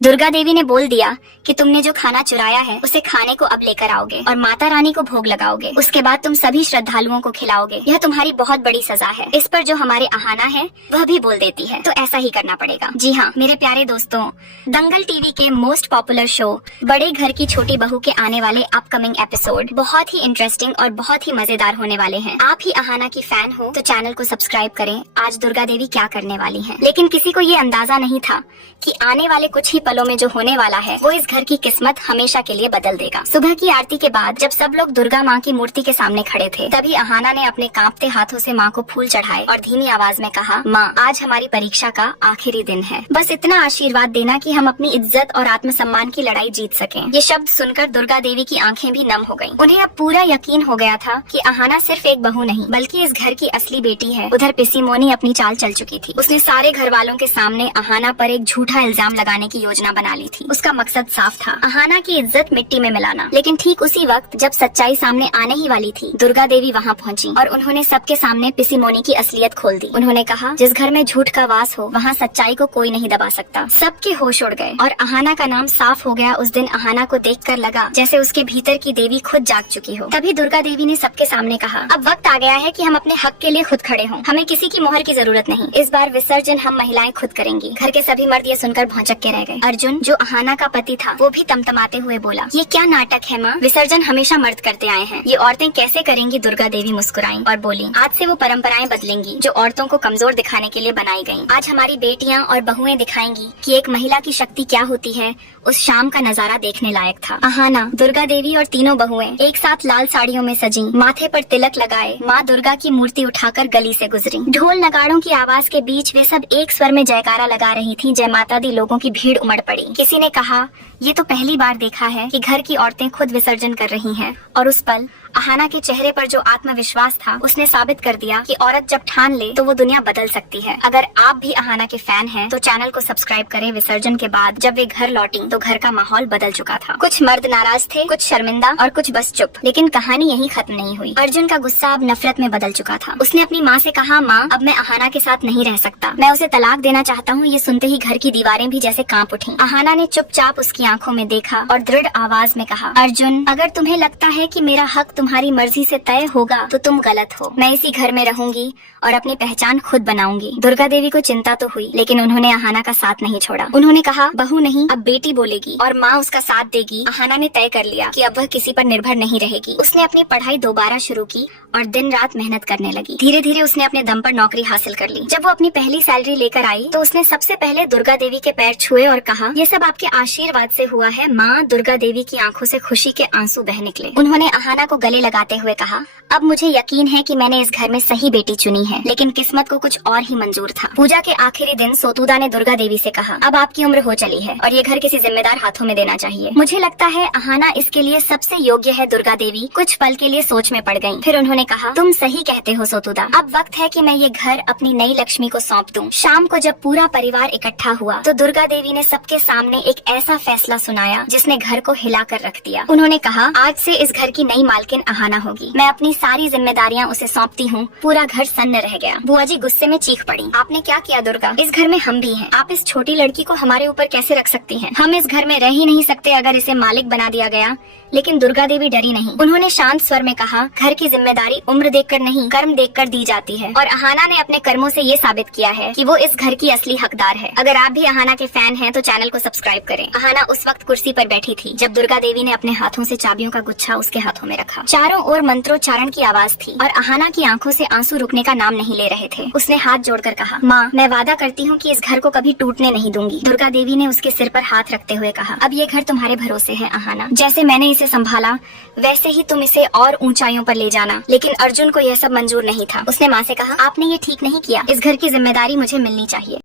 दुर्गा देवी ने बोल दिया कि तुमने जो खाना चुराया है उसे खाने को अब लेकर आओगे और माता रानी को भोग लगाओगे। उसके बाद तुम सभी श्रद्धालुओं को खिलाओगे। यह तुम्हारी बहुत बड़ी सजा है। इस पर जो हमारे अहाना है वह भी बोल देती है, तो ऐसा ही करना पड़ेगा। जी हाँ मेरे प्यारे दोस्तों, दंगल टीवी के मोस्ट पॉपुलर शो बड़े घर की छोटी बहू के आने वाले अपकमिंग एपिसोड बहुत ही इंटरेस्टिंग और बहुत ही मजेदार होने वाले हैं। आप ही अहाना की फैन हो तो चैनल को सब्सक्राइब करें। आज दुर्गा देवी क्या करने वाली है, लेकिन किसी को ये अंदाजा नहीं था कि आने वाले कुछ ही पलों में जो होने वाला है वो इस घर की किस्मत हमेशा के लिए बदल देगा। सुबह की आरती के बाद जब सब लोग दुर्गा माँ की मूर्ति के सामने खड़े थे, तभी अहाना ने अपने कांपते हाथों से माँ को फूल चढ़ाए और धीमी आवाज में कहा, माँ आज हमारी परीक्षा का आखिरी दिन है, बस इतना आशीर्वाद देना कि हम अपनी इज्जत और आत्मसम्मान की लड़ाई जीत सकें। ये शब्द सुनकर दुर्गा देवी की आंखें भी नम हो गयी। उन्हें अब पूरा यकीन हो गया था कि अहाना सिर्फ एक बहू नहीं बल्कि इस घर की असली बेटी है। उधर पिसीमोनी अपनी चाल चल चुकी थी। उसने सारे घर वालों के सामने अहाना पर एक झूठा इल्जाम लगाने की योजना बना ली थी। उसका मकसद साफ था, अहाना की इज्जत मिट्टी में मिलाना। लेकिन ठीक उसी वक्त जब सच्चाई सामने आने ही वाली थी, दुर्गा देवी वहाँ पहुँची और उन्होंने सबके सामने पिसीमोनी की असलियत खोल दी। उन्होंने कहा, जिस घर में झूठ का वास हो वहाँ सच्चाई को कोई नहीं दबा सकता। सबके होश उड़ गए और अहाना का नाम साफ हो गया। उस दिन अहाना को देखकर लगा जैसे उसके भीतर की देवी खुद जाग चुकी हो। तभी दुर्गा देवी ने सबके सामने कहा, अब वक्त आ गया है कि हम अपने हक के लिए खुद खड़े हों। हमें किसी की मोहर की जरूरत नहीं। इस बार विसर्जन हम महिलाएं खुद करेंगी। घर के सभी मर्द ये सुनकर भौंचक के रह गए। अर्जुन जो अहाना का पति था वो भी तमतमाते हुए बोला, ये क्या नाटक है माँ, विसर्जन हमेशा मर्द करते आए हैं, ये औरतें कैसे करेंगी। दुर्गा देवी मुस्कुराई और बोली, आज से वो परंपराएं बदलेंगी जो औरतों को कमजोर दिखाने के लिए बनाई गयी। आज हमारी बेटियाँ और बहुएं दिखाएंगी कि एक महिला की शक्ति क्या होती है। उस शाम का नजारा देखने लायक था। अहाना, दुर्गा देवी और तीनों बहुएं एक साथ लाल साड़ियों में सजी, माथे पर तिलक लगाए, माँ दुर्गा की मूर्ति उठाकर गली से गुजरी। ढोल नगाड़ों की आवाज के बीच वे सब एक स्वर में जयकारा लगा रही थी। जय माता दी लोगों की भीड़ उमड़ पड़ी। किसी ने कहा, ये तो पहली बार देखा है कि घर की औरतें खुद विसर्जन कर रही हैं। और उस पल अहाना के चेहरे पर जो आत्मविश्वास था उसने साबित कर दिया कि औरत जब ठान ले तो वो दुनिया बदल सकती है। अगर आप भी अहाना के फैन हैं तो चैनल को सब्सक्राइब करें। विसर्जन के बाद जब वे घर लौटी तो घर का माहौल बदल चुका था। कुछ मर्द नाराज थे, कुछ शर्मिंदा और कुछ बस चुप। लेकिन कहानी यहीं खत्म नहीं हुई। अर्जुन का गुस्सा अब नफरत में बदल चुका था। उसने अपनी माँ से कहा, माँ अब मैं अहाना के साथ नहीं रह सकता, मैं उसे तलाक देना चाहता हूँ। ये सुनते ही घर की दीवारें भी जैसे कांप उठी। अहाना ने चुपचाप उसकी आंखों में देखा और दृढ़ आवाज में कहा, अर्जुन अगर तुम्हें लगता है कि मेरा हक तुम्हारी मर्जी से तय होगा तो तुम गलत हो। मैं इसी घर में रहूंगी और अपनी पहचान खुद बनाऊंगी। दुर्गा देवी को चिंता तो हुई, लेकिन उन्होंने अहाना का साथ नहीं छोड़ा। उन्होंने कहा, बहू नहीं अब बेटी बोलेगी और माँ उसका साथ देगी। अहाना ने तय कर लिया कि अब वह किसी पर निर्भर नहीं रहेगी। उसने अपनी पढ़ाई दोबारा शुरू की और दिन रात मेहनत करने लगी। धीरे धीरे उसने अपने दम पर नौकरी हासिल कर ली। जब वो अपनी पहली सैलरी लेकर आई तो उसने सबसे पहले दुर्गा देवी के पैर छुए और कहा, ये सब आपके आशीर्वाद से हुआ है माँ। दुर्गा देवी की आंखों से खुशी के आंसू बह निकले। उन्होंने अहाना को गले लगाते हुए कहा, अब मुझे यकीन है कि मैंने इस घर में सही बेटी चुनी है। लेकिन किस्मत को कुछ और ही मंजूर था। पूजा के आखिरी दिन सोतुदा ने दुर्गा देवी से कहा, अब आपकी उम्र हो चली है और ये घर किसी जिम्मेदार हाथों में देना चाहिए। मुझे लगता है अहाना इसके लिए सबसे योग्य है। दुर्गा देवी कुछ पल के लिए सोच में पड़ गयी। फिर उन्होंने कहा, तुम सही कहते हो सोतुदा, अब वक्त है कि मैं ये घर अपनी नई लक्ष्मी को सौंप दूं। शाम को जब पूरा परिवार इकट्ठा हुआ तो दुर्गा देवी ने सबके सामने एक ऐसा फैसला सुनाया जिसने घर को हिलाकर रख दिया। उन्होंने कहा, आज से इस घर की नई मालकिन अहाना होगी। मैं अपनी सारी जिम्मेदारियां उसे सौंपती हूँ। पूरा घर सन्न रह गया। बुआ जी गुस्से में चीख पड़ी, आपने क्या किया दुर्गा? इस घर में हम भी हैं। आप इस छोटी लड़की को हमारे ऊपर कैसे रख सकती हैं? हम इस घर में रह ही नहीं सकते अगर इसे मालिक बना दिया गया। लेकिन दुर्गा देवी डरी नहीं। उन्होंने शांत स्वर में कहा, घर की जिम्मेदारी उम्र देखकर नहीं कर्म देखकर दी जाती है और अहाना ने अपने कर्मों से ये साबित किया है कि वो इस घर की असली हकदार है। अगर आप भी अहाना के फैन हैं तो चैनल को सब्सक्राइब करें। अहाना उस वक्त कुर्सी पर बैठी थी जब दुर्गा देवी ने अपने हाथों से चाबियों का गुच्छा उसके हाथों में रखा। चारों ओर मंत्रोच्चारण की आवाज थी और अहाना की आंखों से आंसू रुकने का नाम नहीं ले रहे थे। उसने हाथ जोड़कर कहा, माँ मैं वादा करती हूँ कि इस घर को कभी टूटने नहीं दूंगी। दुर्गा देवी ने उसके सिर पर हाथ रखते हुए कहा, अब ये घर तुम्हारे भरोसे है अहाना। जैसे मैंने इसे संभाला वैसे ही तुम इसे और ऊंचाइयों पर ले जाना। लेकिन अर्जुन को यह सब मंजूर नहीं था। उसने माँ से कहा, आपने ये ठीक नहीं किया। इस घर की जिम्मेदारी मुझे मिलनी चाहिए।